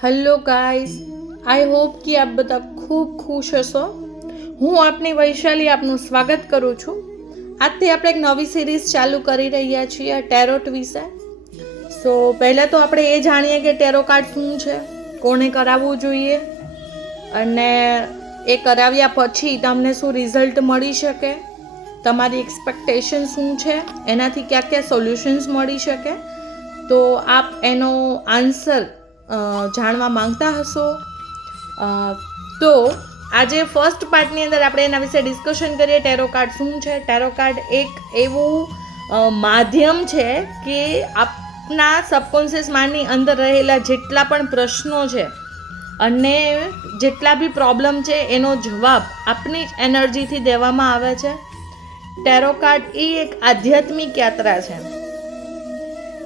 Hello guys, I hope कि आप બધા ખૂબ ખુશ હશો। હું આપની વૈશાલી આપનું સ્વાગત કરું છું। આજથી આપણે એક નવી સિરીઝ ચાલુ કરી રહ્યા છીએ ટેરોટ વિશે। સો પહેલાં તો આપણે એ જાણીએ કે ટેરો કાર્ડ શું છે, કોને કરાવવું જોઈએ અને એ કરાવ્યા પછી તમને શું રિઝલ્ટ મળી શકે, તમારી એક્સપેક્ટેશન શું છે, એનાથી ક્યાં ક્યાં સોલ્યુશન્સ મળી શકે। તો આપ એનો આન્સર જાણવા માંગતા હશો। તો આજે ફર્સ્ટ પાર્ટની અંદર આપણે એના વિશે ડિસ્કશન કરીએ। ટેરો કાર્ડ શું છે? ટેરો કાર્ડ એક એવું માધ્યમ છે કે આપના સબકોન્શિયસ માઇન્ડની અંદર રહેલા જેટલા પણ પ્રશ્નો છે અને જેટલા બી પ્રોબ્લેમ છે એનો જવાબ આપની જ એનર્જીથી દેવામાં આવે છે। ટેરો કાર્ડ એ એક આધ્યાત્મિક યાત્રા છે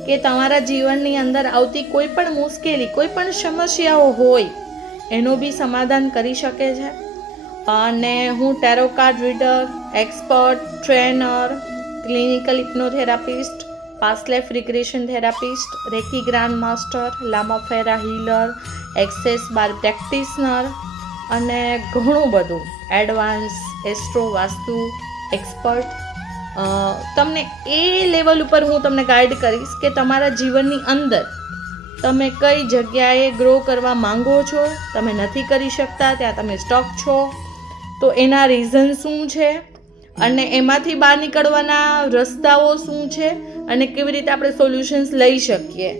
કે તમારા જીવનની અંદર આવતી કોઈ પણ મુશ્કેલી, કોઈ પણ સમસ્યાઓ હોય એનું બી સમાધાન કરી શકે છે। અને હું tarot card reader, expert, trainer, clinical hypnotherapist, past life regression therapist, reiki grand master, Lama Fera healer, access bar practitioner અને ઘણું બધું એડવાન્સ એસ્ટ્રો વાસ્તુ એક્સપર્ટ તમને એ લેવલ ઉપર હું તમને ગાઈડ કરીશ કે તમારા જીવનની અંદર તમે કઈ જગ્યાએ ગ્રો કરવા માંગો છો, તમે નથી કરી શકતા, ત્યાં તમે સ્ટક છો, તો એના રીઝન શું છે અને એમાંથી બહાર નીકળવાના રસ્તાઓ શું છે અને કેવી રીતે આપણે સોલ્યુશન્સ લઈ શકીએ।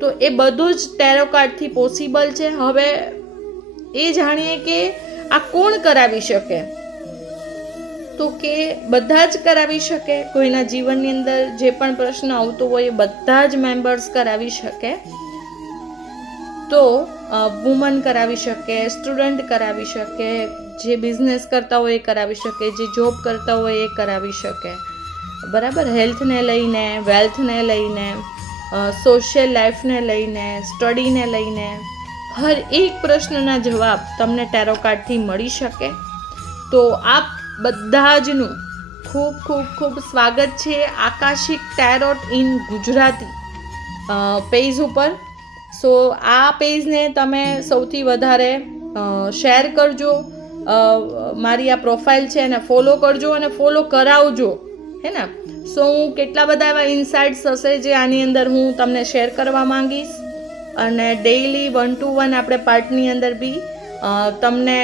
તો એ બધું જ ટેરો કાર્ડથી પોસિબલ છે। હવે એ જાણીએ કે આ કોણ કરાવી શકે, તો કે બધા જ કરાવી શકે। કોઈના જીવનની અંદર જે પણ પ્રશ્ન આવતો હોય એ બધા જ મેમ્બર્સ કરાવી શકે। તો વુમન કરાવી શકે, સ્ટુડન્ટ કરાવી શકે, જે બિઝનેસ કરતા હોય એ કરાવી શકે, જે જોબ કરતા હોય એ કરાવી શકે, બરાબર। હેલ્થને લઈને, વેલ્થને લઈને, સોશિયલ લાઈફને લઈને, સ્ટડીને લઈને હર એક પ્રશ્નના જવાબ તમને ટેરો કાર્ડથી મળી શકે। તો આપ બધા જનું ખૂબ ખૂબ ખૂબ સ્વાગત છે આકાશિક ટેરોટ ઇન ગુજરાતી પેજ ઉપર। સો આ પેજને તમે સૌથી વધારે શેર કરજો, મારી આ પ્રોફાઇલ છે એને ફોલો કરજો અને ફોલો કરાવજો, હે ને। સો હું કેટલા બધા એવા ઇન્સાઇટ્સ હશે જે આની અંદર હું તમને શેર કરવા માંગીશ અને ડેઇલી 1 to 1 આપણે પાર્ટની અંદર બી તમને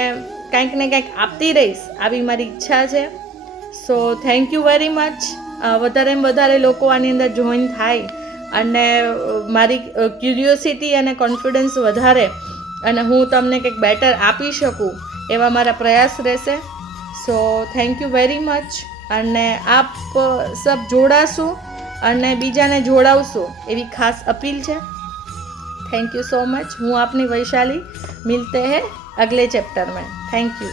કંઈક ને કંઈક આપતી રહીશ, આવી મારી ઈચ્છા છે। So thank you very much. વધારેમાં વધારે લોકો આની અંદર જોઈન થાય અને મારી ક્યુરિયોસિટી અને કોન્ફિડન્સ વધારે અને હું તમને કંઈક બેટર આપી શકું એવા મારા પ્રયાસ રહેશે। So thank you very much અને આપ સબ જોડાશો અને બીજાને જોડાવશો એવી ખાસ અપીલ છે। Thank you so much. हूँ आपनी वैशाली, मिलते हैं अगले चैप्टर में। Thank you.